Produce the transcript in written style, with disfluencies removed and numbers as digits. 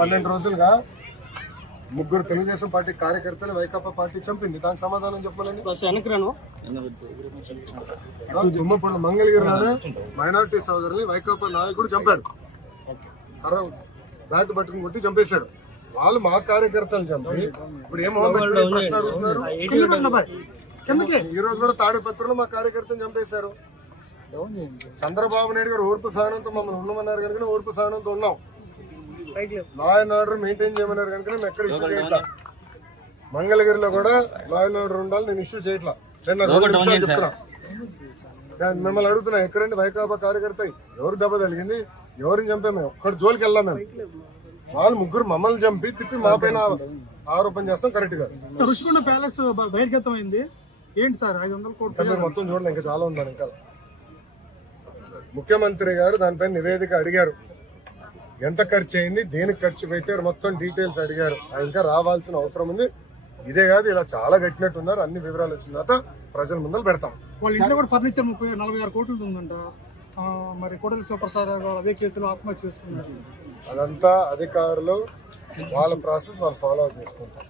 12 రోజులుగా ముగ్గురు తెలుగుదేశం పార్టీ కార్యకర్తలు వైకాపా పార్టీ చంపింది. దానికి సమాధానం చెప్పాలని తుమ్మపూడి మంగళగిరిలోనే మైనార్టీ సోదరుని వైకాపా నాయకుడు చంపాడు. బ్యాట్ పట్టుకుని కొట్టి చంపేశాడు. వాళ్ళు మా కార్యకర్తలు చంపి ఇప్పుడు ఏమో ప్రశ్న అడుగుతున్నారు. ఈ రోజు కూడా తాడిపత్రిలో మా కార్యకర్తను చంపేశారు. చంద్రబాబు నాయుడు గారు ఓర్పు సహనంతో మమ్మల్ని ఉండమన్నారు కనుక ఓర్పు సహనంతో ఉన్నాం. లా అండ్ ఆర్డర్ మెయింటైన్ చేయమన్నారు కనుక మేము ఎక్కడ ఇష్యూ చేయట్లా. మంగళగిరిలో కూడా లా అండ్ ఆర్డర్ ఉండాలి, నేను ఇష్యూ చేయట్లా. చెప్తున్నా, మిమ్మల్ని అడుగుతున్నా, ఎక్కడండి వైకాపా కార్యకర్త ఎవరు దెబ్బ తగిలింది, ఎవరిని చంపా? మేము ఒక్కటి జోలికి వెళ్ళాం. మేము వాళ్ళు ముగ్గురు మమ్మల్ని చంపి తిప్పి మా పైన ఆరోపణ చేస్తాం. కరెక్ట్ గా రుషికొండ ప్యాలెస్ బహిర్గతం అయింది. ఏంటి సార్ 500 కోట్లు మొత్తం చూడండి, ఇంకా చాలా ఉండాలి. ఇంకా ముఖ్యమంత్రి గారు దానిపైన నివేదిక అడిగారు. ఎంత ఖర్చు అయింది, దేనికి ఖర్చు పెట్టారు, మొత్తం డీటెయిల్స్ అడిగారు. ఇంకా రావాల్సిన అవసరం ఉంది. ఇదే కాదు, ఇలా చాలా కట్టినట్టున్నారు. అన్ని వివరాలు వచ్చిన తర్వాత ప్రజల ముందర పెడతాం. వాళ్ళ ఇంట్లో కూడా ఫర్నిచర్ 46 కోట్లు ఉందంట. మరి కోడలి శివప్రసాద్ అదే కేసులో ఆత్మహత్య చేసుకున్నారు. అదంతా అధికారులు వాళ్ళ ప్రాసెస్ వాళ్ళు ఫాలో చేసుకుంటారు.